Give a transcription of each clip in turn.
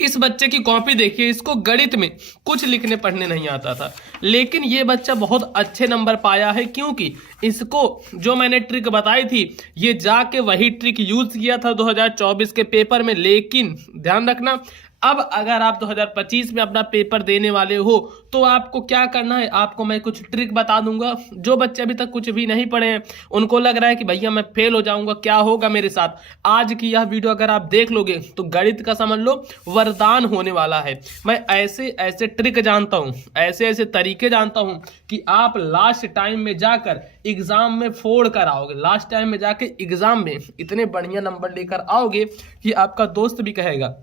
इस बच्चे की कॉपी देखिए, इसको गणित में कुछ लिखने पढ़ने नहीं आता था, लेकिन ये बच्चा बहुत अच्छे नंबर पाया है क्योंकि इसको जो मैंने ट्रिक बताई थी ये जाके वही ट्रिक यूज किया था 2024 के पेपर में। लेकिन ध्यान रखना, अब अगर आप 2025 में अपना पेपर देने वाले हो तो आपको क्या करना है, आपको मैं कुछ ट्रिक बता दूंगा। जो बच्चे अभी तक कुछ भी नहीं पढ़े हैं, उनको लग रहा है कि भैया मैं फेल हो जाऊंगा, क्या होगा मेरे साथ, आज की यह वीडियो अगर आप देख लोगे तो गणित का समझ लो वरदान होने वाला है। मैं ऐसे ऐसे ट्रिक जानता हूं, ऐसे ऐसे तरीके जानता हूं कि आप लास्ट टाइम में जाकर एग्जाम में फोड़ कर आओगे, लास्ट टाइम में जाके एग्जाम में इतने बढ़िया नंबर लेकर आओगे कि आपका दोस्त भी कहेगा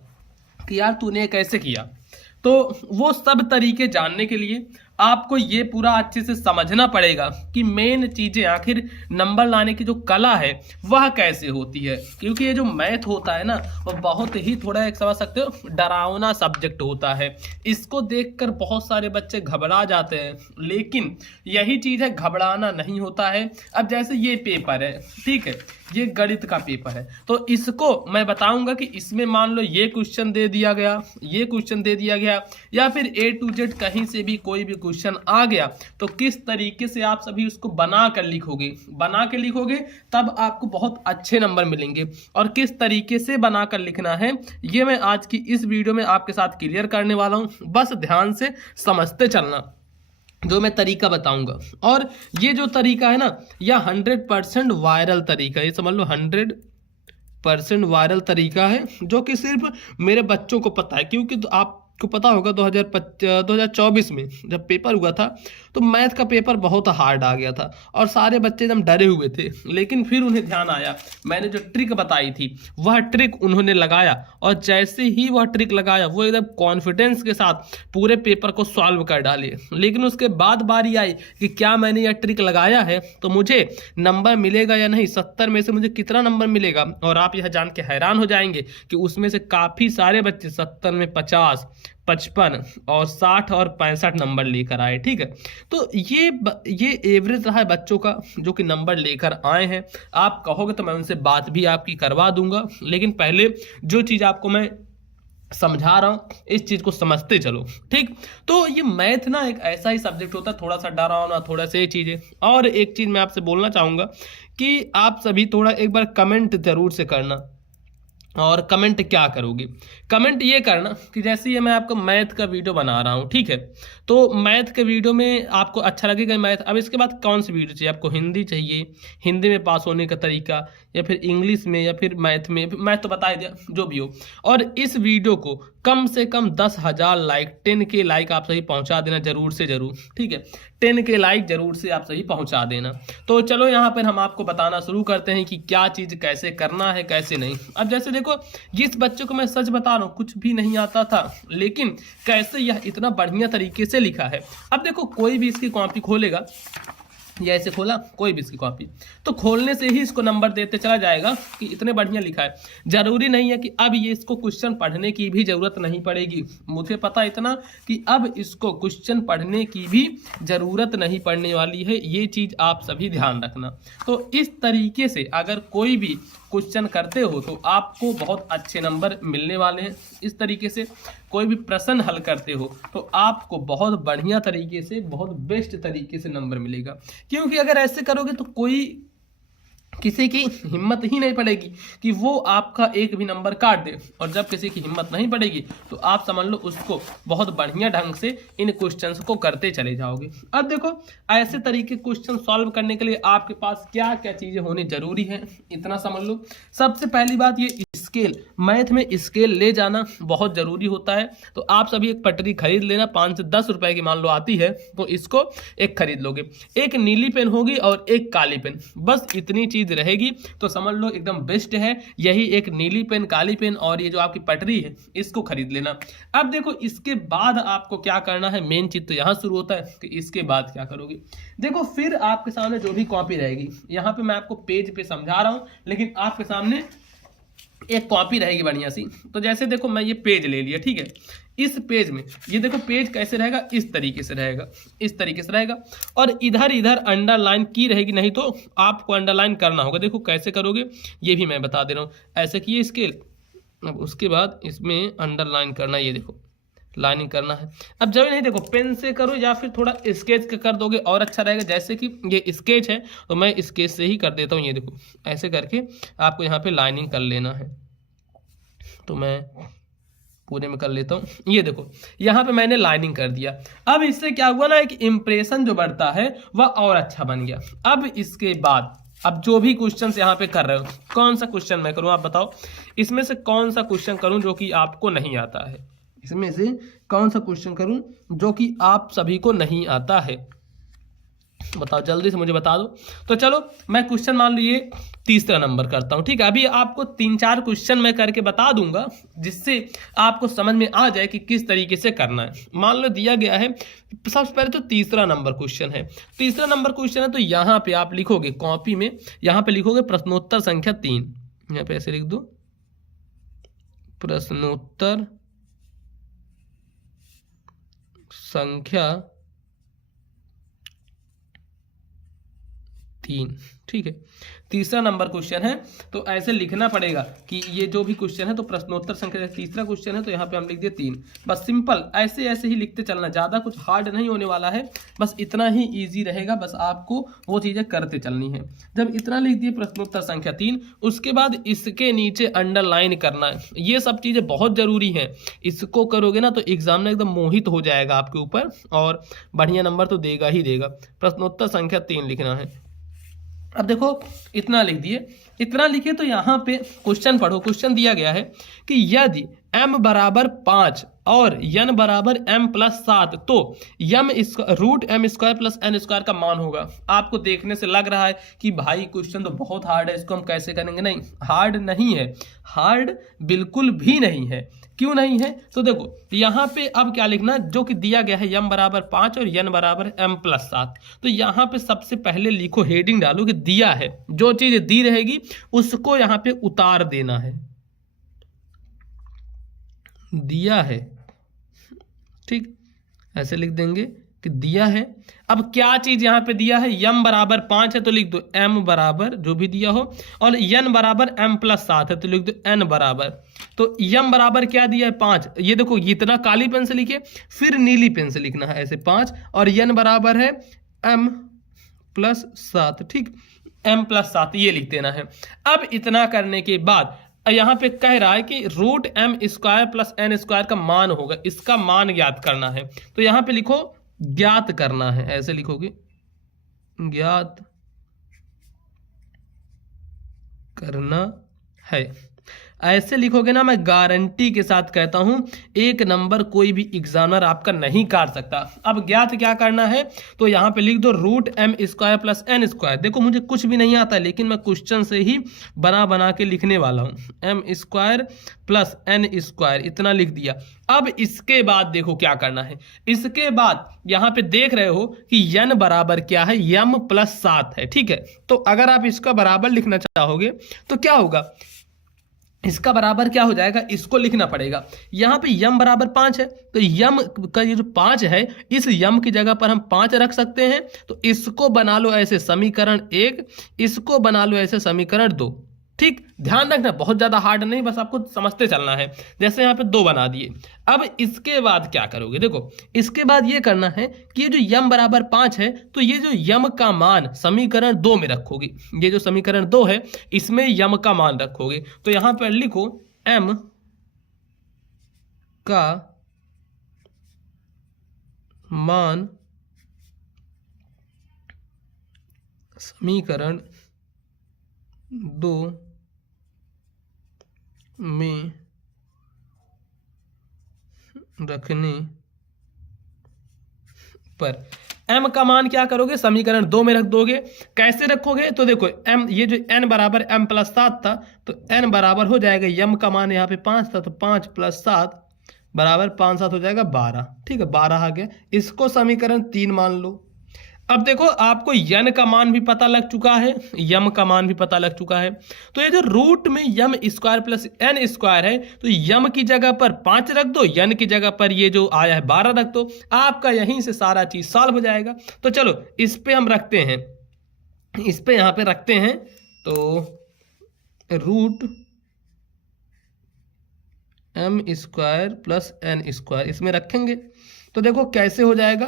कि यार तूने कैसे किया। तो वो सब तरीके जानने के लिए आपको ये पूरा अच्छे से समझना पड़ेगा कि मेन चीजें आखिर नंबर लाने की जो कला है वह कैसे होती है। क्योंकि ये जो मैथ होता है ना, वो बहुत ही थोड़ा एक समझ सकते हो डरावना सब्जेक्ट होता है। इसको देखकर बहुत सारे बच्चे घबरा जाते हैं, लेकिन यही चीज है, घबराना नहीं होता है। अब जैसे ये पेपर है, ठीक है, ये गणित का पेपर है, तो इसको मैं बताऊंगा कि इसमें मान लो ये क्वेश्चन दे दिया गया, ये क्वेश्चन दे दिया गया, या फिर A to Z कहीं से भी कोई भी क्वेश्चन आ गया, तो किस तरीके से आप सभी उसको बना कर लिखोगे तब आपको बहुत अच्छे नंबर मिलेंगे। और किस तरीके से बनाकर लिखना है ये मैं आज की इस वीडियो में आपके साथ क्लियर करने वाला हूं। बस ध्यान से समझते चलना जो मैं तरीका बताऊंगा। और ये जो तरीका है ना, यह 100% वायरल तरीका है, ये समझ लो 100% वायरल तरीका है, जो कि सिर्फ मेरे बच्चों को पता है। क्योंकि तो आपको पता होगा 2024 में जब पेपर हुआ था तो मैथ का पेपर बहुत हार्ड आ गया था और सारे बच्चे एकदम डरे हुए थे। लेकिन फिर उन्हें ध्यान आया, मैंने जो ट्रिक बताई थी वह ट्रिक उन्होंने लगाया, और जैसे ही वह ट्रिक लगाया वो एकदम कॉन्फिडेंस के साथ पूरे पेपर को सॉल्व कर डाले। लेकिन उसके बाद बारी आई कि क्या मैंने यह ट्रिक लगाया है तो मुझे नंबर मिलेगा या नहीं, 70 में से मुझे कितना नंबर मिलेगा। और आप यह जान के हैरान हो जाएंगे कि उसमें से काफी सारे बच्चे 70 में 50, 55 और 60 और 65 नंबर लेकर आए। ठीक है, तो ये एवरेज रहा है बच्चों का जो कि नंबर लेकर आए हैं। आप कहोगे तो मैं उनसे बात भी आपकी करवा दूंगा, लेकिन पहले जो चीज आपको मैं समझा रहा हूं इस चीज को समझते चलो। ठीक, तो ये मैथ ना एक ऐसा ही सब्जेक्ट होता है, थोड़ा सा डरावना, थोड़ा सा ये चीजें। और एक चीज मैं आपसे बोलना चाहूंगा कि आप सभी थोड़ा एक बार कमेंट जरूर से करना। और कमेंट क्या करोगे, कमेंट ये करना कि जैसे ये मैं आपको मैथ का वीडियो बना रहा हूँ, ठीक है, तो मैथ के वीडियो में आपको अच्छा लगेगा मैथ। अब इसके बाद कौन सी वीडियो चाहिए आपको, हिंदी चाहिए, हिंदी में पास होने का तरीका, या फिर इंग्लिश में, या फिर मैथ में, मैथ तो बता ही दिया, जो भी हो। और इस वीडियो को कम से कम 10,000 लाइक, 10K लाइक आप सही पहुंचा देना जरूर से जरूर। ठीक है, 10K लाइक जरूर से आप सही पहुंचा देना। तो चलो यहाँ पर हम आपको बताना शुरू करते हैं कि क्या चीज कैसे करना है कैसे नहीं। अब जैसे देखो, जिस बच्चे को मैं सच बता रहा हूँ कुछ भी नहीं आता था, लेकिन कैसे यह इतना बढ़िया तरीके से लिखा है। अब देखो, कोई भी इसकी कॉपी खोलेगा, या ऐसे खोला कोई भी इसकी कॉपी, तो खोलने से ही इसको नंबर देते चला जाएगा कि इतने बढ़िया लिखा है। जरूरी नहीं है कि अब ये इसको क्वेश्चन पढ़ने की भी जरूरत नहीं पड़ेगी। मुझे पता इतना कि अब इसको क्वेश्चन पढ़ने की भी जरूरत नहीं पड़ने वाली है, ये चीज आप सभी ध्यान रखना। तो इस तरीके से अगर कोई भी क्वेश्चन करते हो तो आपको बहुत अच्छे नंबर मिलने वाले हैं। इस तरीके से कोई भी प्रश्न हल करते हो तो आपको बहुत बढ़िया तरीके से, बहुत बेस्ट तरीके से नंबर मिलेगा। क्योंकि अगर ऐसे करोगे तो कोई किसी की हिम्मत ही नहीं पड़ेगी कि वो आपका एक भी नंबर काट दे। और जब किसी की हिम्मत नहीं पड़ेगी तो आप समझ लो उसको बहुत बढ़िया ढंग से इन क्वेश्चंस को करते चले जाओगे। अब देखो, ऐसे तरीके क्वेश्चन सॉल्व करने के लिए आपके पास क्या क्या चीजें होनी जरूरी है, इतना समझ लो। सबसे पहली बात, ये स्केल, मैथ में स्केल ले जाना बहुत जरूरी होता है। तो आप सभी एक पटरी खरीद लेना, 5 से 10 रुपए की मान लो आती है, तो इसको एक खरीद लोगे। एक नीली पेन होगी और एक काली पेन, बस इतनी चीज रहेगी तो समझ लो एकदम बेस्ट है। यही एक नीली पेन, काली पेन और ये जो आपकी पटरी है इसको खरीद लेना। अब देखो, इसके बाद आपको क्या करना है, मेन चीज तो यहां शुरू होता है कि इसके बाद क्या करोगे। देखो, फिर आपके सामने जो भी कॉपी रहेगी, यहां पे मैं आपको पेज पे समझा रहा हूं, लेकिन आपके सामने एक कॉपी रहेगी बढ़िया सी। तो जैसे देखो, मैं ये पेज ले लिया, ठीक है, इस पेज में ये देखो पेज कैसे रहेगा, इस तरीके से रहेगा, इस तरीके से रहेगा। और इधर इधर अंडरलाइन की रहेगी, नहीं तो आपको अंडरलाइन करना होगा। देखो कैसे करोगे ये भी मैं बता दे रहा हूँ। ऐसे किए स्केल, अब उसके बाद इसमें अंडरलाइन करना, ये देखो लाइनिंग करना है। अब जब नहीं देखो पेन से करो या फिर थोड़ा स्केच कर दोगे और अच्छा रहेगा। जैसे कि ये स्केच है तो मैं स्केच से ही कर देता हूँ, ये देखो ऐसे करके आपको यहाँ पे लाइनिंग कर लेना है। तो मैं पूरे में कर लेता हूँ, ये देखो यहाँ पे मैंने लाइनिंग कर दिया। अब इससे क्या हुआ ना, एक इम्प्रेशन जो बढ़ता है वह और अच्छा बन गया। अब इसके बाद अब जो भी क्वेश्चन यहाँ पे कर रहे हो, कौन सा क्वेश्चन मैं करूँ आप बताओ, इसमें से कौन सा क्वेश्चन करूँ जो कि आपको नहीं आता है, इसमें से कौन सा क्वेश्चन करूं जो कि आप सभी को नहीं आता है, बताओ जल्दी से मुझे बता दो। तो चलो मैं क्वेश्चन मान लीजिए तीसरा नंबर करता हूं, ठीक है। अभी आपको 3-4 क्वेश्चन मैं करके बता दूंगा जिससे आपको समझ में आ जाए कि किस तरीके से करना है। मान लो दिया गया है, सबसे पहले तो तीसरा नंबर क्वेश्चन है। तीसरा नंबर क्वेश्चन है तो यहाँ पे आप लिखोगे कॉपी में, यहाँ पे लिखोगे प्रश्नोत्तर संख्या 3, यहाँ पे ऐसे लिख दो प्रश्नोत्तर संख्या 3, ठीक है। तीसरा नंबर क्वेश्चन है तो ऐसे लिखना पड़ेगा कि ये जो भी क्वेश्चन है तो प्रश्नोत्तर संख्या तीसरा क्वेश्चन है तो यहाँ पे हम लिख दिए 3, बस सिंपल ऐसे ऐसे ही लिखते चलना, ज़्यादा कुछ हार्ड नहीं होने वाला है, बस इतना ही इजी रहेगा, बस आपको वो चीज़ें करते चलनी है। जब इतना लिख दिए प्रश्नोत्तर संख्या 3, उसके बाद इसके नीचे अंडरलाइन करना है। ये सब चीज़ें बहुत ज़रूरी हैं, इसको करोगे ना तो एग्जामिनर एकदम मोहित हो जाएगा आपके ऊपर और बढ़िया नंबर तो देगा ही देगा। प्रश्नोत्तर संख्या 3 लिखना है। अब देखो इतना लिख दिए, इतना लिखे तो यहाँ पे क्वेश्चन पढ़ो। क्वेश्चन दिया गया है कि यदि m बराबर 5 और n बराबर m+7 तो root m square plus n square का मान होगा। आपको देखने से लग रहा है कि भाई क्वेश्चन तो बहुत हार्ड है, इसको हम कैसे करेंगे। नहीं, हार्ड नहीं है, हार्ड बिल्कुल भी नहीं है। क्यों नहीं है तो देखो यहाँ पे अब क्या लिखना, जो कि दिया गया है m बराबर 5 और n बराबर m+7, तो यहाँ पे सबसे पहले लिखो, हेडिंग डालो कि दिया है, जो चीज दी रहेगी उसको यहाँ पे उतार देना है, दिया है, ठीक ऐसे लिख देंगे कि दिया है। अब क्या चीज यहाँ पे दिया है, m बराबर 5 है तो लिख दो m बराबर जो भी दिया हो, और n बराबर m+7 है तो लिख दो n बराबर, तो m बराबर क्या दिया है 5, ये देखो इतना काली पेन से लिखे, फिर नीली पेन से लिखना है ऐसे 5, और n बराबर है m+7, ठीक m+7 ये लिख देना है। अब इतना करने के बाद यहाँ पे कह रहा है कि root m square plus n square का मान होगा, इसका मान ज्ञात करना है, तो यहाँ पे लिखो ज्ञात करना है, ऐसे लिखोगे ज्ञात करना है, ऐसे लिखोगे ना, मैं गारंटी के साथ कहता हूं 1 नंबर कोई भी एग्जामिनर आपका नहीं काट सकता। अब ज्ञात क्या करना है तो यहां पे लिख दो root m square plus n square. देखो मुझे कुछ भी नहीं आता लेकिन मैं क्वेश्चन से ही बना बना के लिखने वाला हूं, m square plus n square इतना लिख दिया। अब इसके बाद देखो क्या करना है, इसके बाद यहां पे देख रहे हो कि n बराबर क्या है, m+7 है, ठीक है। तो अगर आप इसका बराबर लिखना चाहोगे तो क्या होगा, इसका बराबर क्या हो जाएगा, इसको लिखना पड़ेगा। यहाँ पे यम बराबर 5 है तो यम का ये जो 5 है इस यम की जगह पर हम 5 रख सकते हैं, तो इसको बना लो ऐसे समीकरण 1, इसको बना लो ऐसे समीकरण 2, ठीक। ध्यान रखना बहुत ज्यादा हार्ड नहीं, बस आपको समझते चलना है। जैसे यहाँ पे 2 बना दिए। अब इसके बाद क्या करोगे, देखो इसके बाद ये करना है कि ये जो यम बराबर 5 है तो ये जो यम का मान समीकरण 2 में रखोगे, ये जो समीकरण 2 है इसमें यम का मान रखोगे, तो यहां पर लिखो m का मान समीकरण 2 में रखने पर m का मान क्या करोगे, समीकरण 2 में रख दोगे। कैसे रखोगे तो देखो m, ये जो n बराबर m+7 था तो n बराबर हो जाएगा, m का मान यहाँ पे 5 था तो 5 + 7 बराबर 5 7 हो जाएगा 12, ठीक है 12 आ गया। इसको समीकरण 3 मान लो। अब देखो आपको n का मान भी पता लग चुका है, यम का मान भी पता लग चुका है, तो ये जो रूट में यम स्क्वायर प्लस n स्क्वायर है तो यम की जगह पर 5 रख दो, n की जगह पर ये जो आया है 12 रख दो, आपका यहीं से सारा चीज सॉल्व हो जाएगा। तो चलो इस पे हम रखते हैं, इस पे यहाँ पे रखते हैं, तो root M square plus N square इसमें रखेंगे तो देखो कैसे हो जाएगा।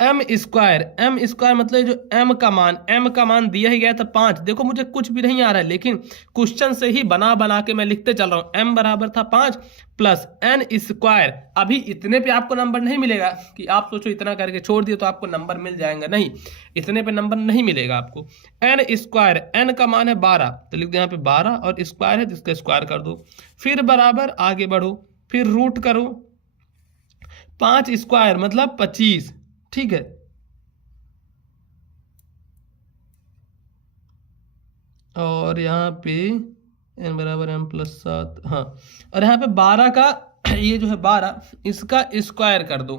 एम स्क्वायर मतलब जो एम का मान दिया ही गया था 5। देखो मुझे कुछ भी नहीं आ रहा है लेकिन क्वेश्चन से ही बना बना के मैं लिखते चल रहा हूं। एम बराबर था 5 प्लस एन स्क्वायर। अभी इतने पे आपको नंबर नहीं मिलेगा कि आप सोचो इतना करके छोड़ दिए तो आपको नंबर मिल जाएगा, नहीं, इतने पे नंबर नहीं मिलेगा आपको। एन स्क्वायर, एन का मान है 12 तो लिख दो यहाँ पे 12 और स्क्वायर है जिसका स्क्वायर कर दो, फिर बराबर आगे बढ़ो, फिर रूट करो। 5 स्क्वायर मतलब 25, ठीक है। और यहाँ पे n बराबर m प्लस 7, हाँ, और यहाँ पे 12 का ये जो है 12 इसका स्क्वायर कर दो।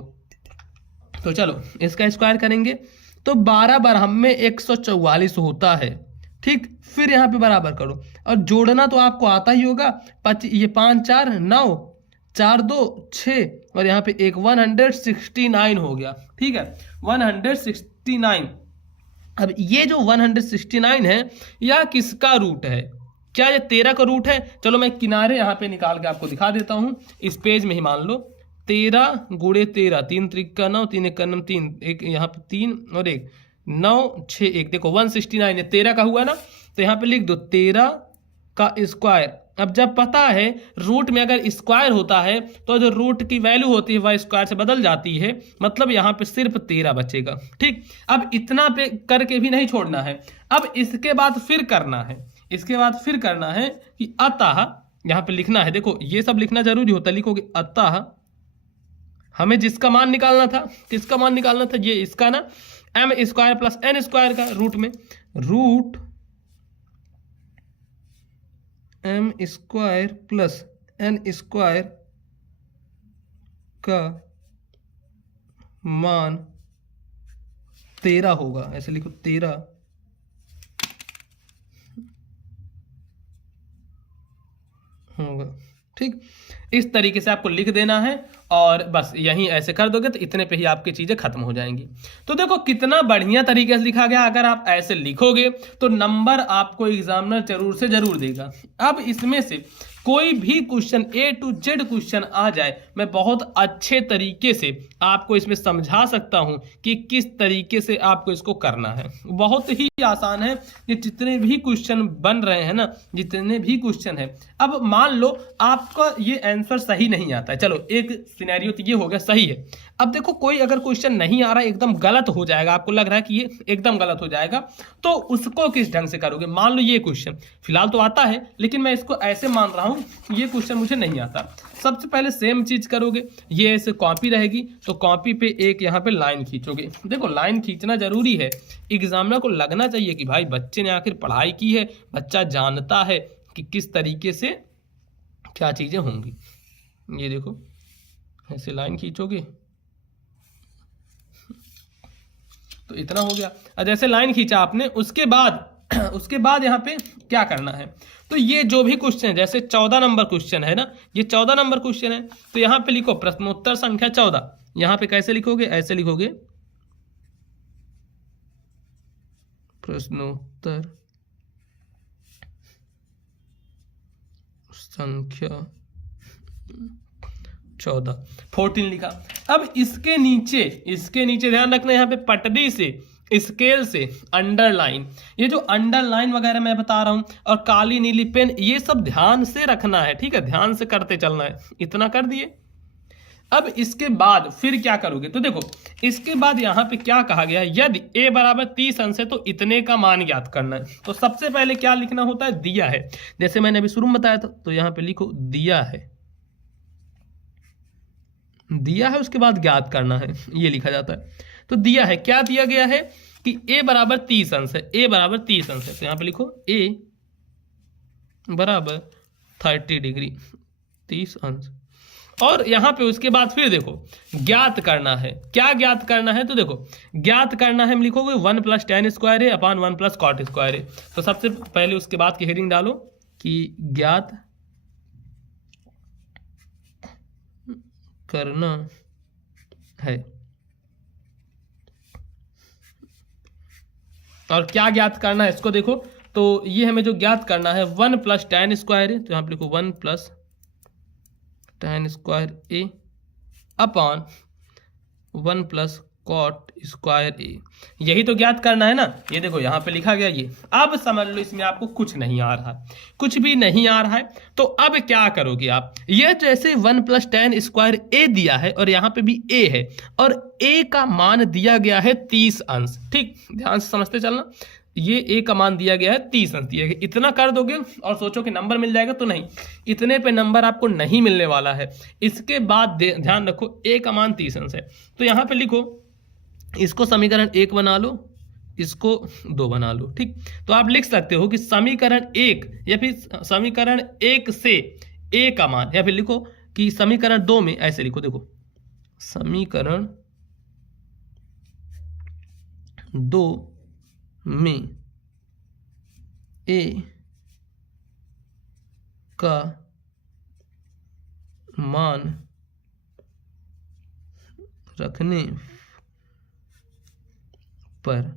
तो चलो इसका स्क्वायर करेंगे तो 12 बराबर में 144 होता है, ठीक। फिर यहाँ पे बराबर करो और जोड़ना तो आपको आता ही होगा। ये 5 4 9 4 2 6 और यहाँ पे एक 169 हो गया, ठीक है, 169। अब ये जो 169 है यह किसका रूट है? क्या ये 13 का रूट है? चलो मैं किनारे यहाँ पे निकाल के आपको दिखा देता हूँ। इस पेज में ही मान लो 13 गुणे 13, 3 त्रिक का 9, 3 एक का 9, 3 एक यहाँ पे 3 और 1 9 6 1, देखो 169 है, 13 का हुआ ना, तो यहाँ पे लिख दो 13 का स्क्वायर। अब जब पता है रूट में अगर स्क्वायर होता है तो जो रूट की वैल्यू होती है वह स्क्वायर से बदल जाती है, मतलब यहाँ पे सिर्फ 13 बचेगा, ठीक। अब इतना पे करके भी नहीं छोड़ना है, अब इसके बाद फिर करना है, इसके बाद फिर करना है कि अतः यहाँ पे लिखना है, देखो ये सब लिखना जरूरी होता है, लिखोगे अतः हमें जिसका मान निकालना था, किसका मान निकालना था, ये इसका ना, M square plus N square का रूट में root M square plus N square का मान 13 होगा, ऐसे लिखो 13 होगा, ठीक। इस तरीके से आपको लिख देना है और बस यहीं ऐसे कर दोगे तो इतने पे ही आपकी चीजें खत्म हो जाएंगी। तो देखो कितना बढ़िया तरीके से लिखा गया। अगर आप ऐसे लिखोगे तो नंबर आपको एग्जामिनर जरूर से जरूर देगा। अब इसमें से कोई भी question A to Z question आ जाए, मैं बहुत अच्छे तरीके से आपको इसमें समझा सकता हूं कि किस तरीके से आपको इसको करना है। बहुत ही आसान है, ये जितने भी क्वेश्चन बन रहे हैं ना, जितने भी क्वेश्चन है। अब मान लो आपका ये आंसर सही नहीं आता है, चलो एक सिनेरियो तो ये हो गया सही है। अब देखो कोई अगर क्वेश्चन नहीं आ रहा है, एकदम गलत हो जाएगा, आपको लग रहा है कि ये एकदम गलत हो जाएगा, तो उसको किस ढंग से करोगे? मान लो ये क्वेश्चन फिलहाल तो आता है लेकिन मैं इसको ऐसे मान रहा हूं ये क्वेश्चन मुझे नहीं आता। सबसे पहले सेम चीज करोगे, ये ऐसे कॉपी रहेगी तो कॉपी पे एक यहाँ पे लाइन खींचोगे। देखो लाइन खींचना जरूरी है, एग्जामिनर को लगना चाहिए कि भाई बच्चे ने आखिर पढ़ाई की है, बच्चा जानता है कि किस तरीके से क्या चीजें होंगी। ये देखो ऐसे लाइन खींचोगे तो इतना हो गया। और जैसे लाइन खींचा आपने उसके बाद यहाँ पे क्या करना है, तो ये जो भी क्वेश्चन है, जैसे 14 नंबर क्वेश्चन है ना, ये 14 नंबर क्वेश्चन है, तो यहाँ पे लिखो प्रश्नोत्तर संख्या 14। यहाँ पे कैसे लिखोगे? ऐसे लिखोगे प्रश्नोत्तर संख्या 14 लिखा। अब इसके नीचे ध्यान रखना, यहाँ पे पटरी से स्केल से अंडरलाइन, ये जो अंडरलाइन वगैरह मैं बता रहा हूं और काली नीली पेन, ये सब ध्यान से रखना है, ठीक है, ध्यान से करते चलना है। इतना कर दिए। अब इसके बाद फिर क्या करोगे? तो देखो इसके बाद यहाँ पे क्या कहा गया है, यदि a बराबर 30 अंश है तो इतने का मान ज्ञात करना है। तो सबसे पहले क्या लिखना होता है? दिया है, जैसे मैंने अभी शुरू में बताया था, तो यहाँ पे लिखो दिया है, दिया है, उसके बाद ज्ञात करना है, ये लिखा जाता है। तो दिया है, क्या दिया गया है कि a बराबर 30 अंश है, a बराबर 30 अंश है, तो यहाँ पे लिखो a बराबर 30 डिग्री 30 अंश। और यहाँ पे उसके बाद फिर देखो ज्ञात करना है। क्या ज्ञात करना है? तो देखो ज्ञात करना है, हम लिखोगे 1 प्लस tan स्क्वायर है अपॉन 1 प्लस कॉट स्क्वायर है। तो सबसे पहले उसके बाद की हेडिंग डालो कि ज्ञात करना है। और क्या ज्ञात करना है इसको देखो, तो ये हमें जो ज्ञात करना है 1 प्लस tan स्क्वायर है, तो यहाँ पे लिखो 1 plus tan square A upon 1 plus cot square ए। यही तो ज्ञात करना है ना। ये देखो यहाँ पे लिखा गया ये। अब समझ लो इसमें आपको कुछ नहीं आ रहा है, कुछ भी नहीं आ रहा है, तो अब क्या करोगे आप? ये जैसे 1 प्लस tan स्क्वायर ए दिया है और यहाँ पे भी ए है और ए का मान दिया गया है 30 अंश। ठीक, ध्यान से समझते चलना। ये ए का मान दिया गया है 30 अंश दिया गया। इतना कर दोगे और सोचो कि नंबर मिल जाएगा, तो नहीं, इतने पे नंबर आपको नहीं मिलने वाला है। इसके बाद ध्यान रखो ए का मान 30 अंश है, तो यहाँ पे लिखो, इसको समीकरण 1 बना लो, इसको 2 बना लो। ठीक, तो आप लिख सकते हो कि समीकरण 1 या फिर समीकरण 1 से ए का मान, या फिर लिखो कि समीकरण 2 में ऐसे लिखो, देखो समीकरण 2 में ए का मान रखने पर,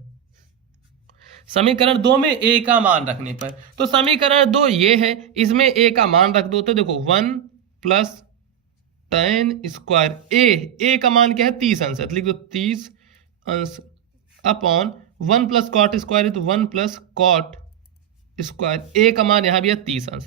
समीकरण 2 में ए का मान रखने पर, तो समीकरण 2 ये है, इसमें ए का मान रख दो, तो देखो 1 प्लस tan स्क्वायर ए का मान क्या है 30 अंश है, तो लिख दो 30 अंश अपॉन 1 प्लस कॉट स्क्वायर है, तो 1 प्लस कॉट स्क्वायर ए का मान यहां भी है 30 अंश।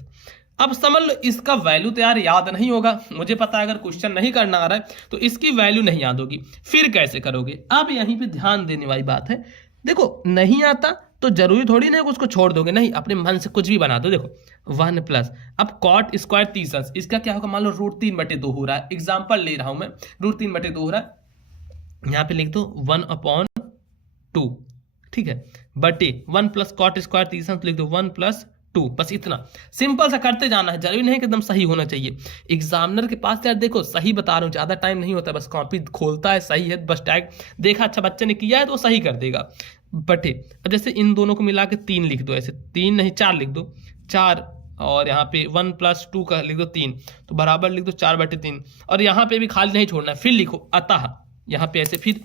अब समझ लो इसका वैल्यू तो यार याद नहीं होगा, मुझे पता है अगर क्वेश्चन नहीं करना आ रहा है तो इसकी वैल्यू नहीं याद होगी, फिर कैसे करोगे? अब यहीं पे ध्यान देने वाली बात है, देखो नहीं आता तो जरूरी थोड़ी ना उसको छोड़ दोगे, नहीं, अपने मन से कुछ भी बना दो। देखो 1 प्लस, अब कॉट स्क्वायर 30 अंश, इसका क्या होगा? मान लो √3/2 हो रहा है, एग्जाम्पल ले रहा हूं मैं, √3/2 हो रहा है, यहाँ पे लिख दो 1/2, ठीक है, बटे 1 प्लस कॉट स्क्वायर 30 अंश, लिख दो 1 प्लस 2, बस इतना सिंपल सा करते जाना है, जरूरी नहीं कि एकदम सही होना चाहिए। एग्जामिनर के पास यार देखो सही बता रहा हूँ, ज्यादा टाइम नहीं होता, बस कॉपी खोलता है, सही है, बस टैग देखा अच्छा बच्चे ने किया है तो वो सही कर देगा। बटे, अब जैसे इन दोनों को मिला के 3 लिख दो, ऐसे 3 नहीं 4 लिख दो, 4, और यहाँ पे 1 प्लस 2 का लिख दो 3, तो बराबर लिख दो 4/3, और यहाँ पे भी खाली नहीं छोड़ना, फिर लिखो अतः, यहाँ पे ऐसे फिर।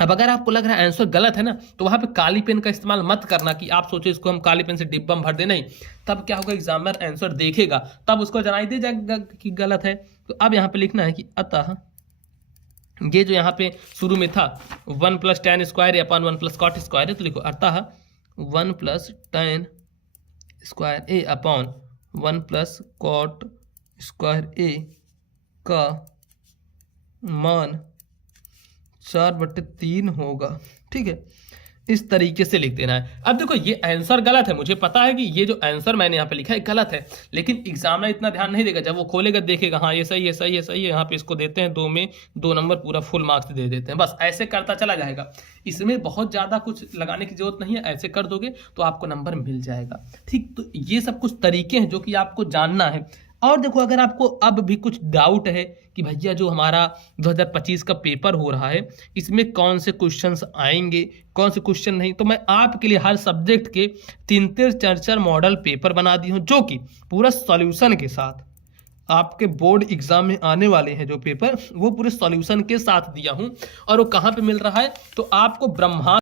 अब अगर आपको लग रहा है आंसर गलत है ना, तो वहां पे काली पेन का इस्तेमाल मत करना कि आप सोचो इसको हम काली पेन से डिब्बा में भर दे, नहीं, तब क्या होगा, एग्जामिनर आंसर देखेगा तब उसको जनाई दे जाएगा कि गलत है। तो अब यहाँ पे लिखना है कि अतः, ये जो यहाँ पे शुरू में था 1 plus tan square upon 1 plus cot square है, तो लिखो अतः 1 plus tan square A upon 1 plus cot square A का मान 4/3 होगा। ठीक है, इस तरीके से लिख देना है। अब देखो ये आंसर गलत है, मुझे पता है कि ये जो आंसर मैंने यहाँ पे लिखा है गलत है, लेकिन एग्जामिनर इतना ध्यान नहीं देगा, जब वो खोलेगा देखेगा हाँ ये सही है, सही है, सही है, यहाँ पे इसको देते हैं 2 में 2 नंबर, पूरा फुल मार्क्स दे देते हैं, बस ऐसे करता चला जाएगा। इसमें बहुत ज़्यादा कुछ लगाने की जरूरत नहीं है, ऐसे कर दोगे तो आपको नंबर मिल जाएगा। ठीक, तो ये सब कुछ तरीके हैं जो कि आपको जानना है। और देखो अगर आपको अब भी कुछ डाउट है कि भैया जो हमारा 2025 का पेपर हो रहा है इसमें कौन से क्वेश्चंस आएंगे, कौन से क्वेश्चन नहीं, तो मैं आपके लिए हर सब्जेक्ट के 3-3 4-4 मॉडल पेपर बना दी हूँ, जो कि पूरा सॉल्यूशन के साथ आपके बोर्ड एग्जाम में आने वाले हैं, जो पेपर वो पूरे सॉल्यूशन के साथ दिया हूँ। और वो कहाँ पे मिल रहा है, तो आपको ब्रह्मांड